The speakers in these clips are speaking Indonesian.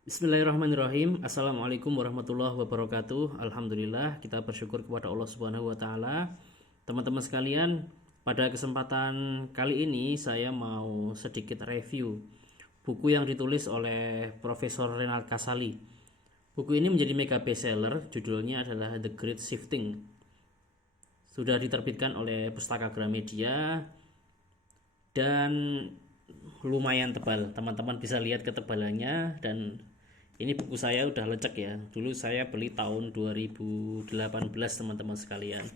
Bismillahirrahmanirrahim. Assalamualaikum warahmatullahi wabarakatuh. Alhamdulillah, kita bersyukur kepada Allah Subhanahu wa taala. Teman-teman sekalian, pada kesempatan kali ini saya mau sedikit review buku yang ditulis oleh Profesor Renald Kasali. Buku ini menjadi mega bestseller, judulnya adalah The Great Shifting. Sudah diterbitkan oleh Pustaka Gramedia dan lumayan tebal. Teman-teman bisa lihat ketebalannya, dan ini buku saya udah lecek ya. Dulu saya beli tahun 2018 teman-teman sekalian.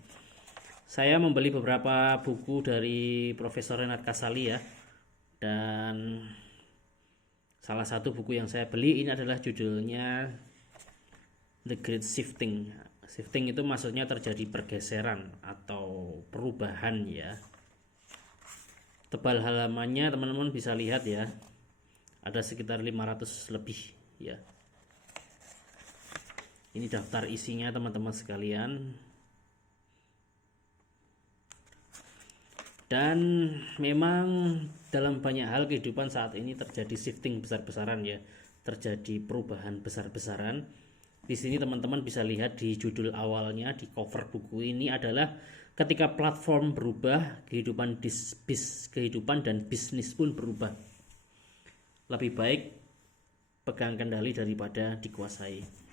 Saya membeli beberapa buku dari Profesor Renald Kasali ya. Dan salah satu buku yang saya beli ini adalah judulnya The Great Shifting. Shifting itu maksudnya terjadi pergeseran atau perubahan ya. Tebal halamannya teman-teman bisa lihat ya, ada sekitar 500 lebih ya. Ini daftar isinya teman-teman sekalian. Dan memang dalam banyak hal kehidupan saat ini terjadi shifting besar-besaran ya, terjadi perubahan besar-besaran. Di sini teman-teman bisa lihat di judul awalnya, di cover buku ini adalah ketika platform berubah, kehidupan dan bisnis pun berubah. Lebih baik pegang kendali daripada dikuasai.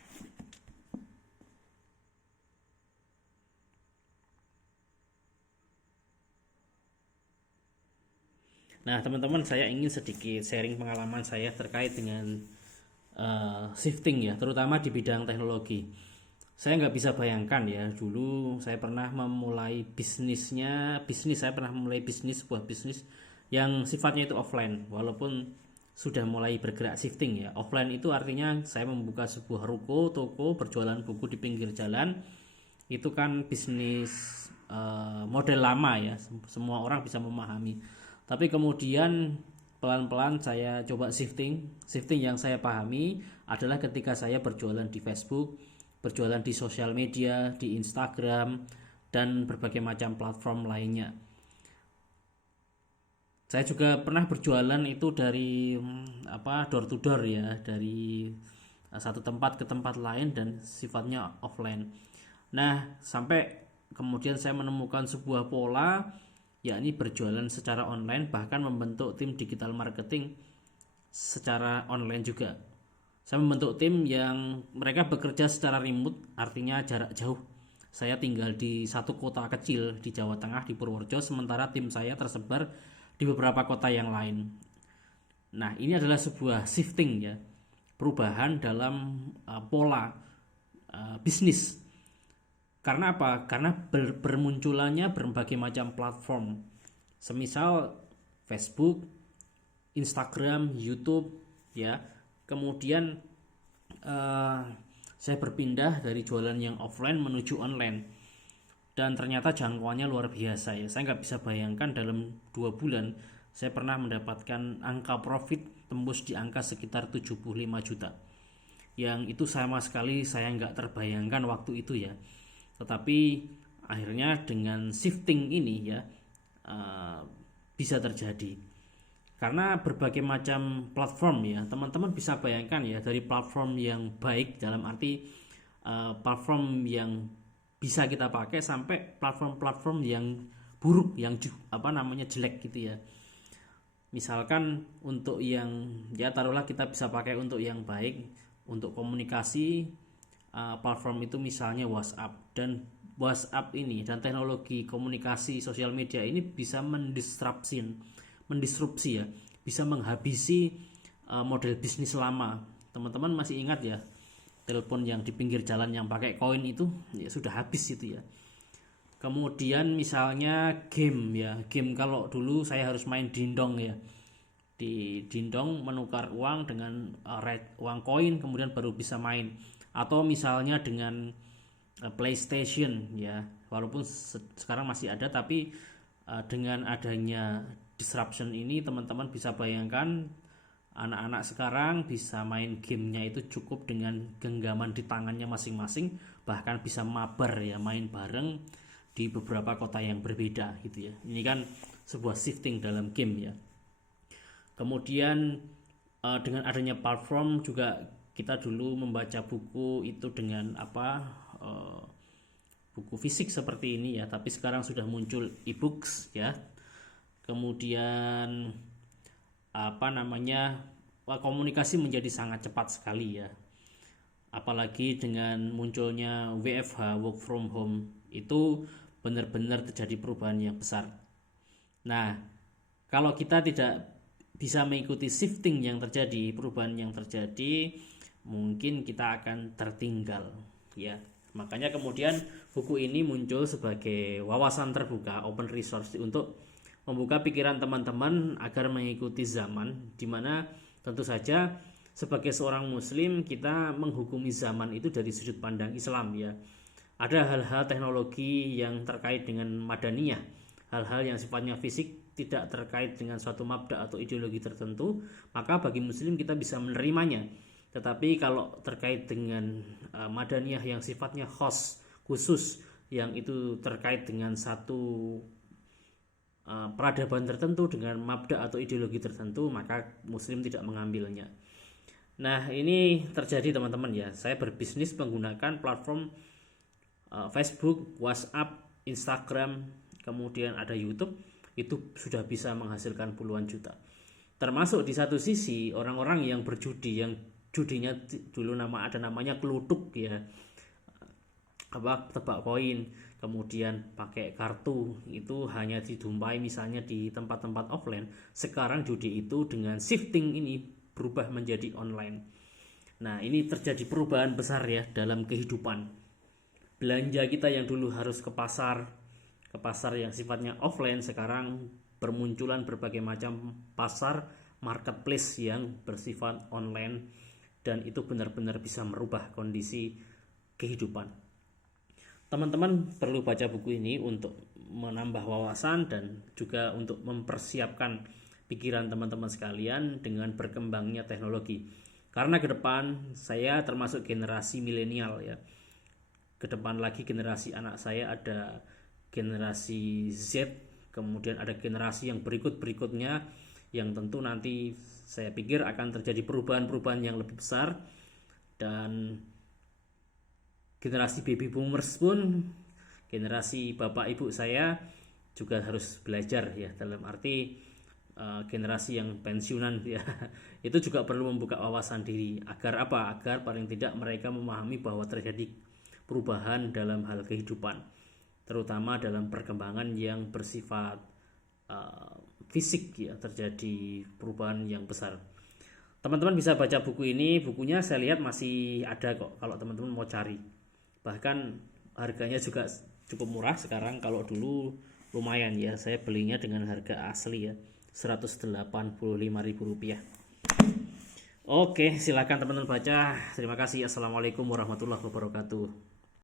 Nah, teman-teman, saya ingin sedikit sharing pengalaman saya terkait dengan shifting ya, terutama di bidang teknologi. Saya nggak bisa bayangkan ya, dulu saya pernah memulai saya pernah memulai sebuah bisnis yang sifatnya itu offline, walaupun sudah mulai bergerak shifting ya. Offline itu artinya saya membuka sebuah toko berjualan buku di pinggir jalan. Itu kan bisnis model lama ya, semua orang bisa memahami. Tapi kemudian pelan-pelan saya coba shifting. Shifting yang saya pahami adalah ketika saya berjualan di Facebook, berjualan di sosial media, di Instagram, dan berbagai macam platform lainnya. Saya juga pernah berjualan itu dari door to door ya, dari satu tempat ke tempat lain dan sifatnya offline. Nah, sampai kemudian saya menemukan sebuah pola, yakni berjualan secara online, bahkan membentuk tim digital marketing secara online juga. Saya membentuk tim yang mereka bekerja secara remote, artinya jarak jauh. Saya tinggal di satu kota kecil di Jawa Tengah, di Purworejo, sementara tim saya tersebar di beberapa kota yang lain. Nah, ini adalah sebuah shifting ya, perubahan dalam pola bisnis. Karena apa? Karena bermunculannya berbagai macam platform. Semisal Facebook, Instagram, YouTube ya. Kemudian saya berpindah dari jualan yang offline menuju online. Dan ternyata jangkauannya luar biasa ya. Saya nggak bisa bayangkan dalam 2 bulan saya pernah mendapatkan angka profit tembus di angka sekitar 75 juta. Yang itu sama sekali saya nggak terbayangkan waktu itu ya. Tetapi akhirnya dengan shifting ini ya bisa terjadi karena berbagai macam platform ya. Teman-teman bisa bayangkan ya, dari platform yang baik dalam arti platform yang bisa kita pakai sampai platform-platform yang buruk, yang jelek gitu ya. Misalkan untuk yang ya taruhlah kita bisa pakai untuk yang baik, untuk komunikasi, platform itu misalnya WhatsApp. Dan WhatsApp ini dan teknologi komunikasi sosial media ini bisa mendisrupsi ya, bisa menghabisi model bisnis lama. Teman-teman masih ingat ya, telepon yang di pinggir jalan yang pakai koin itu ya sudah habis itu ya. Kemudian misalnya game ya, game kalau dulu saya harus main dindong ya, di dindong menukar uang dengan uang koin kemudian baru bisa main. Atau misalnya dengan PlayStation ya, walaupun sekarang masih ada, tapi dengan adanya disruption ini teman-teman bisa bayangkan anak-anak sekarang bisa main gamenya itu cukup dengan genggaman di tangannya masing-masing, bahkan bisa mabar ya, main bareng di beberapa kota yang berbeda gitu ya. Ini kan sebuah shifting dalam game ya. Kemudian dengan adanya platform juga kita dulu membaca buku itu dengan buku fisik seperti ini ya, tapi sekarang sudah muncul e-books ya. Kemudian komunikasi menjadi sangat cepat sekali ya. Apalagi dengan munculnya WFH, work from home, itu benar-benar terjadi perubahan yang besar. Nah, kalau kita tidak bisa mengikuti shifting yang terjadi, perubahan yang terjadi, mungkin kita akan tertinggal ya. Makanya kemudian buku ini muncul sebagai wawasan terbuka, open resource, untuk membuka pikiran teman-teman agar mengikuti zaman, dimana tentu saja sebagai seorang muslim kita menghukumi zaman itu dari sudut pandang Islam ya. Ada hal-hal teknologi yang terkait dengan madaniyah, hal-hal yang sifatnya fisik, tidak terkait dengan suatu mabda atau ideologi tertentu, maka bagi muslim kita bisa menerimanya. Tetapi kalau terkait dengan madaniyah yang sifatnya khusus, yang itu terkait dengan satu peradaban tertentu, dengan mabda atau ideologi tertentu, maka muslim tidak mengambilnya. Nah, ini terjadi teman-teman ya. Saya berbisnis menggunakan platform Facebook, WhatsApp, Instagram, kemudian ada YouTube. Itu sudah bisa menghasilkan puluhan juta. Termasuk di satu sisi orang-orang yang berjudi, yang judinya dulu ada namanya klutuk ya, tebak koin, kemudian pakai kartu, itu hanya didumpai misalnya di tempat-tempat offline. Sekarang judi itu dengan shifting ini berubah menjadi online. Nah, ini terjadi perubahan besar ya dalam kehidupan. Belanja kita yang dulu harus ke pasar yang sifatnya offline, sekarang bermunculan berbagai macam pasar marketplace yang bersifat online, dan itu benar-benar bisa merubah kondisi kehidupan. Teman-teman perlu baca buku ini untuk menambah wawasan dan juga untuk mempersiapkan pikiran teman-teman sekalian dengan berkembangnya teknologi. Karena ke depan saya termasuk generasi milenial ya. Ke depan lagi generasi anak saya ada generasi Z, kemudian ada generasi yang berikutnya, yang tentu nanti saya pikir akan terjadi perubahan-perubahan yang lebih besar. Dan generasi baby boomers pun, generasi bapak ibu saya juga harus belajar ya, dalam arti generasi yang pensiunan ya, itu juga perlu membuka wawasan diri agar paling tidak mereka memahami bahwa terjadi perubahan dalam hal kehidupan, terutama dalam perkembangan yang bersifat fisik ya, terjadi perubahan yang besar. Teman-teman bisa baca buku ini, bukunya saya lihat masih ada kok kalau teman-teman mau cari. Bahkan harganya juga cukup murah sekarang, kalau dulu lumayan ya, saya belinya dengan harga asli ya, Rp185.000. Oke, silakan teman-teman baca. Terima kasih. Assalamualaikum warahmatullahi wabarakatuh.